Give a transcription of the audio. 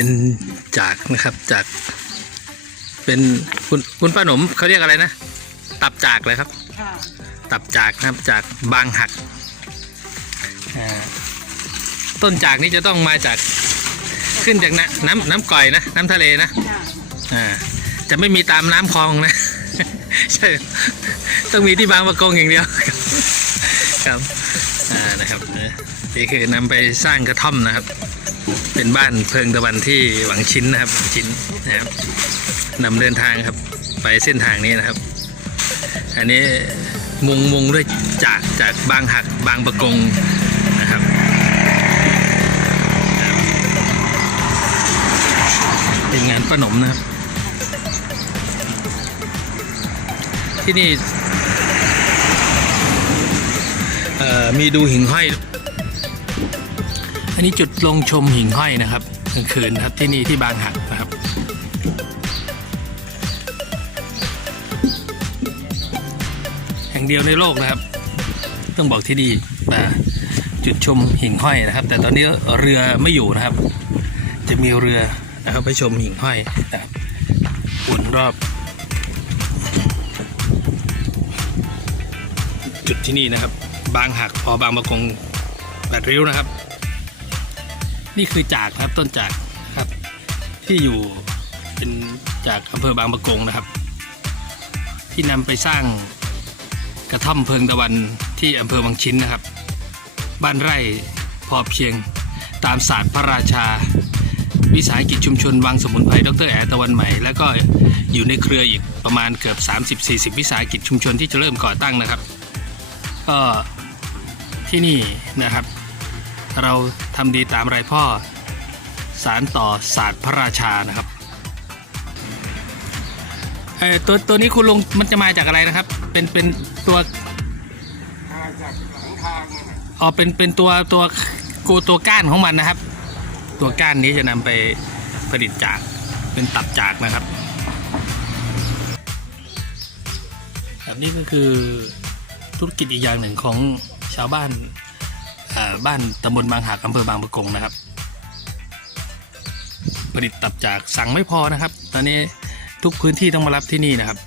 เป็นจากนะครับจาก เป็นคุณคุณป้าหนมเขาเรียกอะไรนะ ตับจากเลยครับค่ะตับจากนะครับจากบางหักอ่าต้นจากนี้จะต้องมาจากขึ้นจากน้ำน้ำน้ำก่อยนะ น้ำทะเลนะค่ะอ่าจะไม่มีตามน้ำคลองนะใช่ต้องมีที่บางประกงอย่างเดียวครับอ่านะครับนี่คือนำไปสร้างกระท่อมนะครับ เป็นบ้านเพิงตะวันที่หวังชิ้นนะครับหวังชิ้นนะครับนำเดินทางครับ ไปเส้นทางนี้นะครับ อันนี้มุงมุงด้วยจากจากบางหักบางประกงนะครับเป็นงานป้าหนมนะครับ ที่นี่มีดูหิ่งห้อย อันนี้จุดลงชมหิ่งห้อยนะครับกลางคืนครับที่นี่ที่บางหักนะครับแห่งเดียวในโลกนะครับ ต้องบอกที่นี่อ่าจุดชมหิ่งห้อยนะครับ แต่ตอนนี้เรือไม่อยู่นะครับ จะมีเรือนะครับไปชมหิ่งห้อยนะครับอุ่นรอบ จุดที่นี่นะครับ บางหักพอบางประกงแปดริ้วนะครับ นี่คือจากครับต้นจากครับ ที่อยู่เป็นจากอำเภอบางประกงนะครับ ที่นำไปสร้างกระท่อมเพิงตะวันที่อำเภอวังชิ้นนะครับ บ้านไร่พอเพียงตามศาสตร์พระราชา วิสาหกิจชุมชนวังสมุนไพรดรแอตะวันใหม่ แล้วก็อยู่ในเครืออีกประมาณเกือบ 30-40 วิสาหกิจชุมชนที่จะเริ่มก่อตั้งนะครับ ก็ที่นี่นะครับ เราทำดีตามรายพ่อ สารต่อศาสตร์พระราชานะครับเออตัวตัวนี้คุณลุงมันจะมาจากอะไรนะครับ เป็นเป็นตัวมาจากหลังทางนั่นน่ะอ๋อเป็นเป็นตัวตัวกูตัวก้านของมันนะครับ ตัวก้านนี้จะนำไปผลิตจาก เป็นตับจากนะครับครับนี่ก็คือธุรกิจอีกอย่างหนึ่งของชาวบ้านอ่า บ้านตำบลบางหักอำเภอบางปะกงนะครับ ผลิตตับจากสั่งไม่พอนะครับ ตอนนี้ทุกพื้นที่ต้องมารับที่นี่นะครับ